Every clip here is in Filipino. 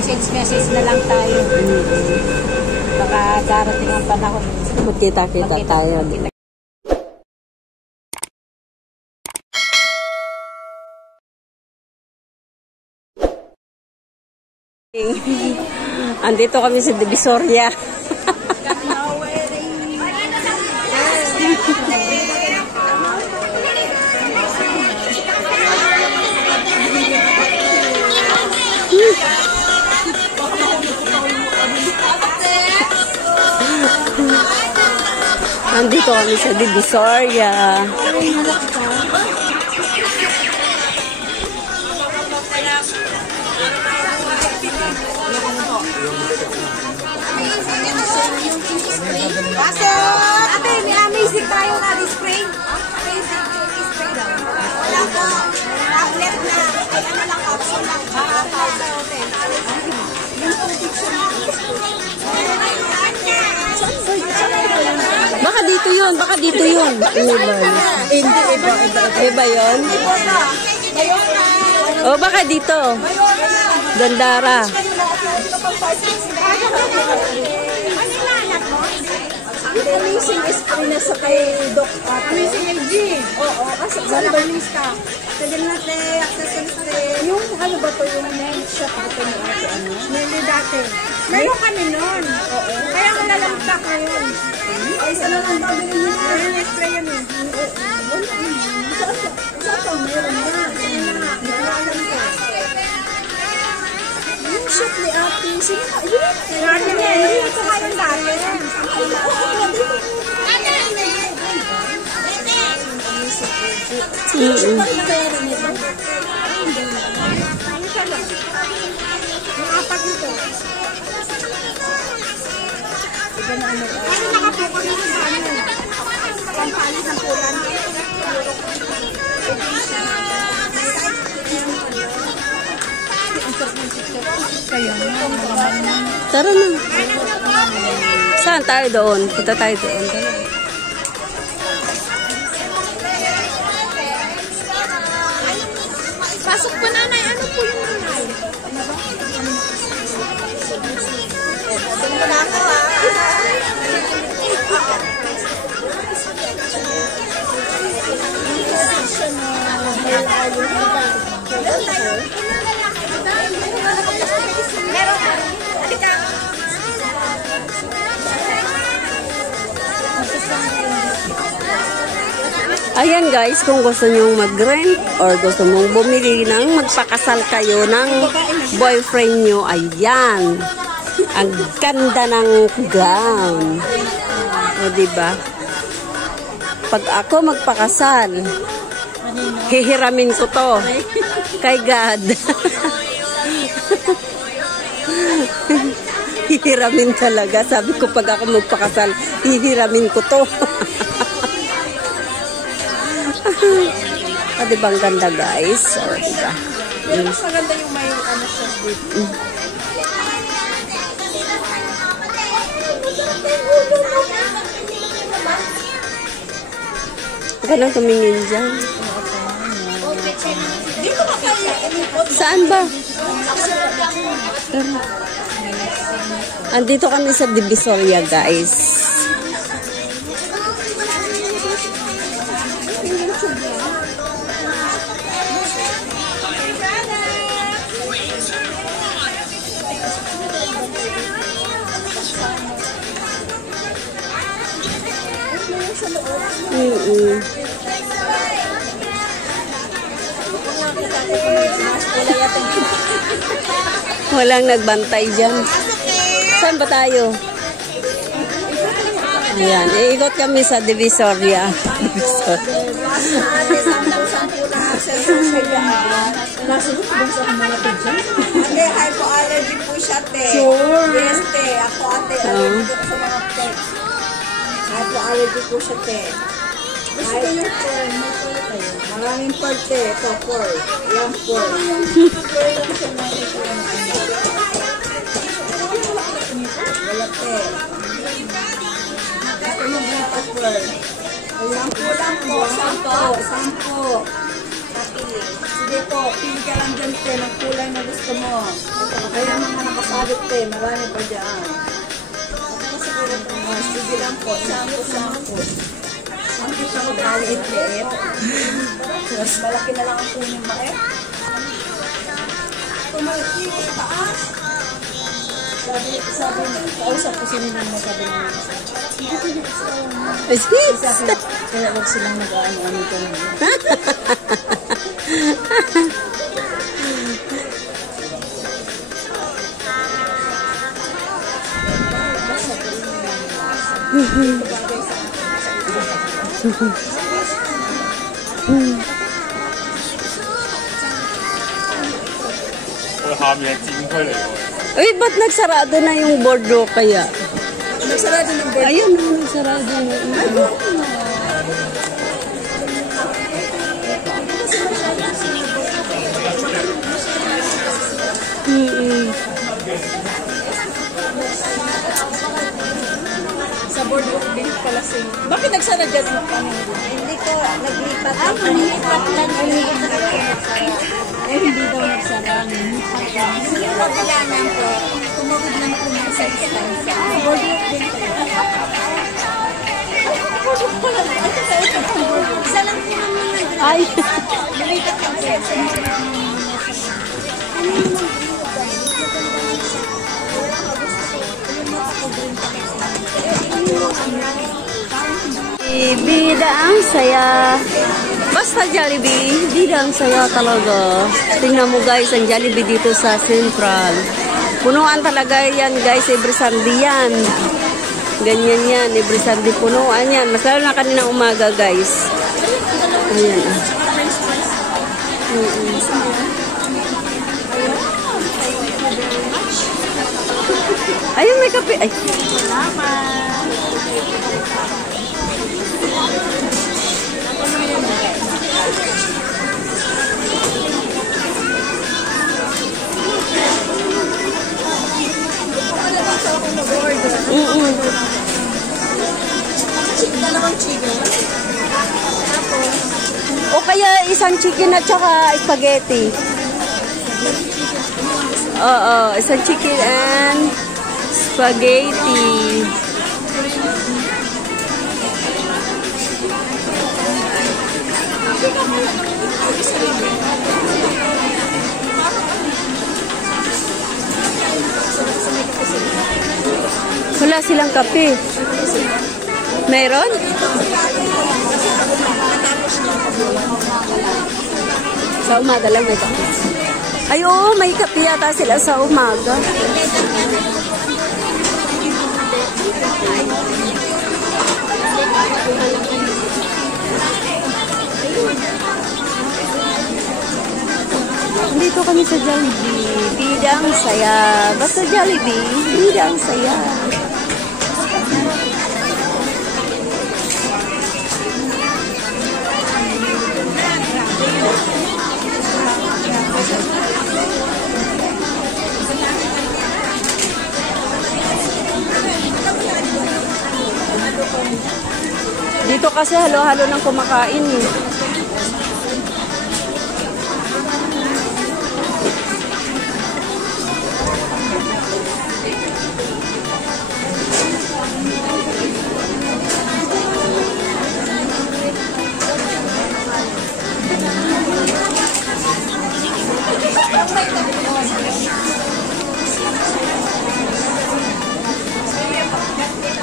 Message na lang tayo. Baka darating ang panahon. Magkita-kita tayo. Andito kami sa Divisoria. Andito kami sa Divisoria. Ate, may amazing tayo na spray. Amazing spray daw. Wala po. Tablet na. Ay, ano lang, capsule lang. Yung tubig siya. Baka dito yun, baka dito yun. Hindi, iba yun. O, baka dito. Dandara. Amazing spray na sa kay Doc. Amazing LG. Oo, kasi sa Berlin stock. Pwede natin access yung ano ba to yung nail shop ito ni ate ano? Nail dati. Meron kami noon. Oo. Kaya malalamtak ngayon. Ay, isa lang ang babili niya. Nail spray yan eh. Isa to, meron na. Alam ko. Yung shop ni ate. Sino ka? Yun. Ate niya. Yung sa kayo dati. Ano nakapokus na sa ano? Pampalis ng pulan. Tara na. Saan tayo doon? Punta tayo doon. Pasok po nanay. Ano po yung nanay? Wala ko Ayan guys, kung gusto nyong mag-rent or gusto mong bumili ng magpakasal kayo ng boyfriend nyo, ayan. Ang ganda ng gown. O diba? Pag ako magpakasal, hihiramin ko to. Kay God. Hihiramin talaga. Sabi ko pag ako magpakasal, hihiramin ko to. O, diba ang ganda guys? O, diba? Mas maganda yung may ano siya dito. Huwag ka nang tumingin dyan. Dito ka kaya inipot. Saan ba? Andito kami sa Divisoria guys. Walang nagbantay dyan. Saan ba tayo? Ayan, iikot kami sa Divisoria. Ate, hypoallergy po siya, te. Sure. Yes, te. Ako, ate, allergy ko sa mga pet. Hypoallergy po siya, te. Gusto ko yung pearl. May pearl kayo. Maraming pearl, te. Ito, pearl. Yung pearl. Pearl lang siya na ito. Wala, te. Ito yung black pearl. Sampo lang po. Sampo. Sige po. Pili ka lang dyan, te. Nagkulay na gusto mo. Kaya mga nakasabit eh, marami pa dyan. Sige lang po, sampo. Ang kita ko maliit-liit. Mas malaki na lang ang kunin mo eh. Tumalaki ko sa taas. Sabi mo, kausap ko sino naman sabi mo. Kaya wag silang nag-ano-ano ko naman. Uy, ba't nagsarado na yung bordo kaya? Nagsarado ng board. Ayun, nagsarado na. Sa board of bank pala sa'yo. Bakit nagsara dyan ang kanina? Hindi ko naglipat. Naglipat lang. Hindi daw nagsara. Yung pagkalanan ko, tumawid lang po ng sa istansa. Board of bank pala. Isa lang po naman nag-lipat. Ay. Nalipat lang po. Bida ang saya. Basta Jollibee, bida ang saya talaga. Tingnan mo guys, ang Jollibee dito sa Central. Punuan talaga yan guys, every Sunday yan. Ganyan yan, every Sunday punuan yan. Mas lalo na kanina umaga guys. Ayan ah. Ayun, may kape. Ay. Dalawang chicken. O kaya isang chicken at saka spaghetti. Oo, isang chicken and spaghetti. Wala silang kape. Meron? Sa umaga lang may kape. Ay, oo, may kape yata sila sa umaga. Dito kami sa Jollibee. Bidang saya. Basta Jollibee, bidang saya. Dito kasi halo-halo ng kumakain eh.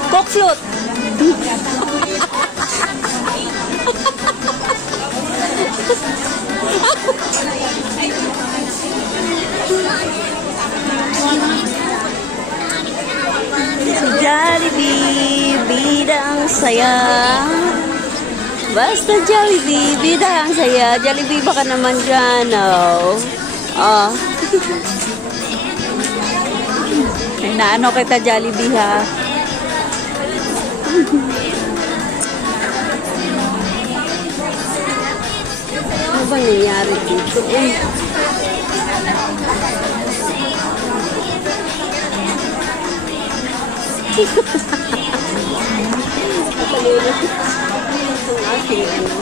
Coke float. Jollibee, bidang saya. Basta Jollibee, bidang saya. Jollibee baka naman dyan, oh. Oh. Naano kita Jollibee ha. Ano bang nangyari dito? Itong aking ano.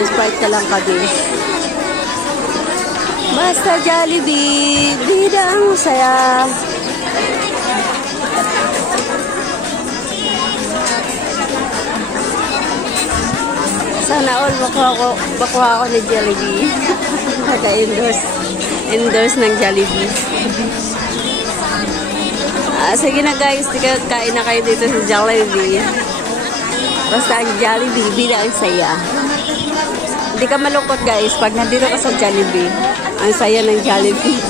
Sprite ka lang kami. Basta Jollibee, bida ang saya. Sana all makuha ako ni Jollibee. Naka-endorse ng Jollibee. Sige na guys, kain na kayo dito sa Jollibee. Basta ang Jollibee, bida ang saya. Hindi ka malungkot guys pag nandito ka sa Jollibee. Ang saya ng Jollibee.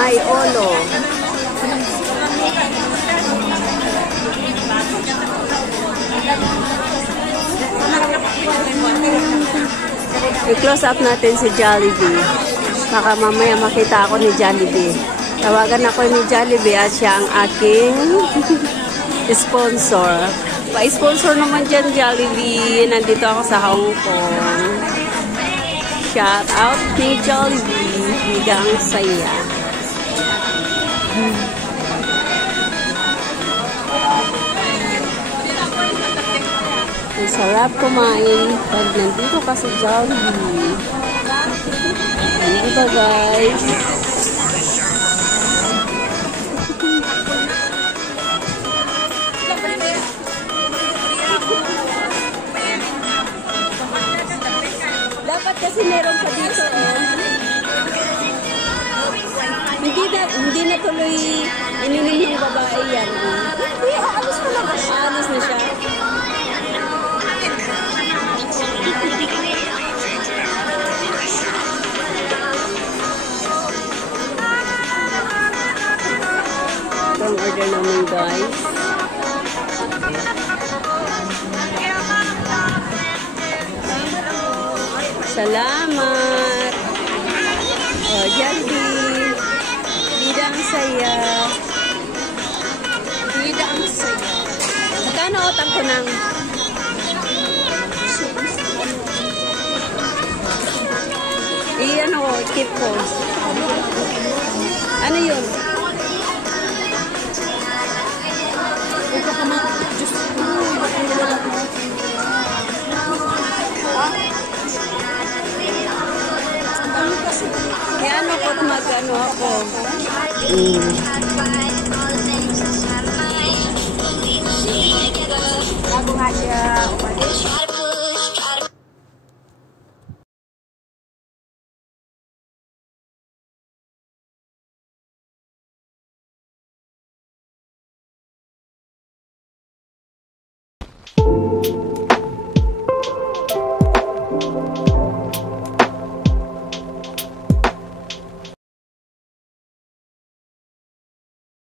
May olo. I-close up natin si Jollibee. Baka mamaya makita ako ni Jollibee. Tawagan ako ni Jollibee at siya ang aking sponsor. Pa-sponsor naman dyan, Jollibee. Nandito ako sa Hong Kong. Shout out ni Jollibee. Higang saya. Ang sarap kumain pag nandito ka sa Jollibee. Ano ba guys? Dapat kasi meron pa dito. Hindi na tuloy ininom ng babae yan. Hindi, aalis ko na ba siya? Aalis na siya. Ito ang order namin guys. Salamat! Oh, Jollibee! Bida ang saya. Bida ang saya. Magkano otang ko ng... ano ko, keep ko. Ano yun? Ito ka mga... Diyos ko. Yan ako mag-ano ako. Bago nga siya.